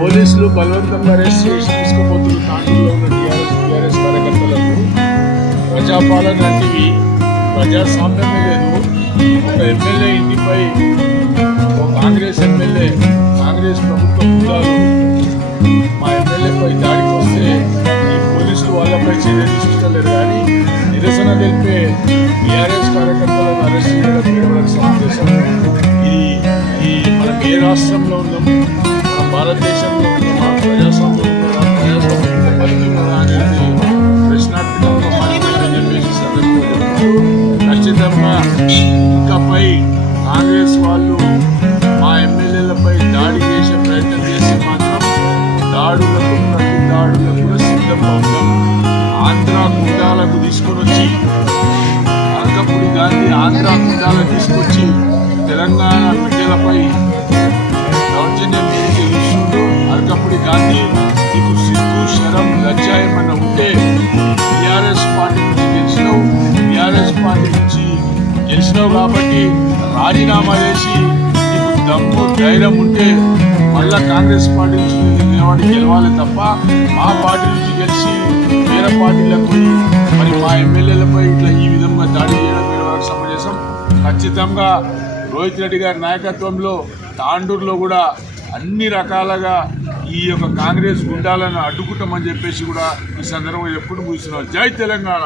పోలీసులు బలవంతంగా అరెస్ట్ చేసి తీసుకుపోతున్న తాండూరులో ఉన్న టీఆర్ఎస్ కార్యకర్తలకు ప్రజాపాలన వంటివి ప్రజాస్వామ్యమే లేదు. ఒక ఎమ్మెల్యే ఇంటిపై ఒక కాంగ్రెస్ ప్రభుత్వ బృందాలు మా ఎమ్మెల్యేపై దాడికి వస్తే ఈ పోలీసులు వాళ్ళపై చర్య తీసుకుంటలేరు. కానీ నిరసన తెలిపే టీఆర్ఎస్ కార్యకర్తలను అరెస్ట్ చేయడం సమంజసం. ఇది మనకు ఏ రాష్ట్రంలో ఉందాం, మన భారతదేశంలో ఉందా, ప్రజాస్వామ్యం పరిధి ఉన్నదా అనేది ప్రశ్నార్థకంగా మాట్లాడని చెప్పేసి ఖచ్చితంగా ఇంకాపై కాంగ్రెస్ వాళ్ళు మా ఎమ్మెల్యేలపై దాడి చేసే ప్రయత్నం చేస్తే మాత్రం ప్రతి దాడులకు కూడా సిద్ధంగా ఉంటాం. ఆంధ్ర గుండాలకు తీసుకొని వచ్చి అరకపూడి గాంధీ ఆంధ్ర గుండాలకు తీసుకొచ్చి తెలంగాణ బిడ్డలపై దౌర్జన్యం చేస్తుంటూ అరకపూడి గాంధీ నీకు సిగ్గు శరం లజ్జ ఏమన్నా ఉంటే టీఆర్ఎస్ పార్టీ నుంచి గెలిచినావు కాబట్టి రాజీనామా చేసి నీకు దమ్ము ధైర్యం ఉంటే మళ్ళా కాంగ్రెస్ పార్టీ నుంచి నిలబడి గెలవాలి తప్ప మా పార్టీ నుంచి గెలిచి వేరే పార్టీలకు పోయి మరి మా ఎమ్మెల్యేలపై ఇట్లా ఈ విధంగా దాడి చేయడం వరకు సమంజసం. ఖచ్చితంగా రోహిత్ రెడ్డి గారి నాయకత్వంలో తాండూరులో కూడా అన్ని రకాలుగా ఈ యొక్క కాంగ్రెస్ గుండాలను అడ్డుకుంటామని చెప్పేసి కూడా ఈ సందర్భంగా ఎప్పుడు ముగిస్తున్నాం. జై తెలంగాణ.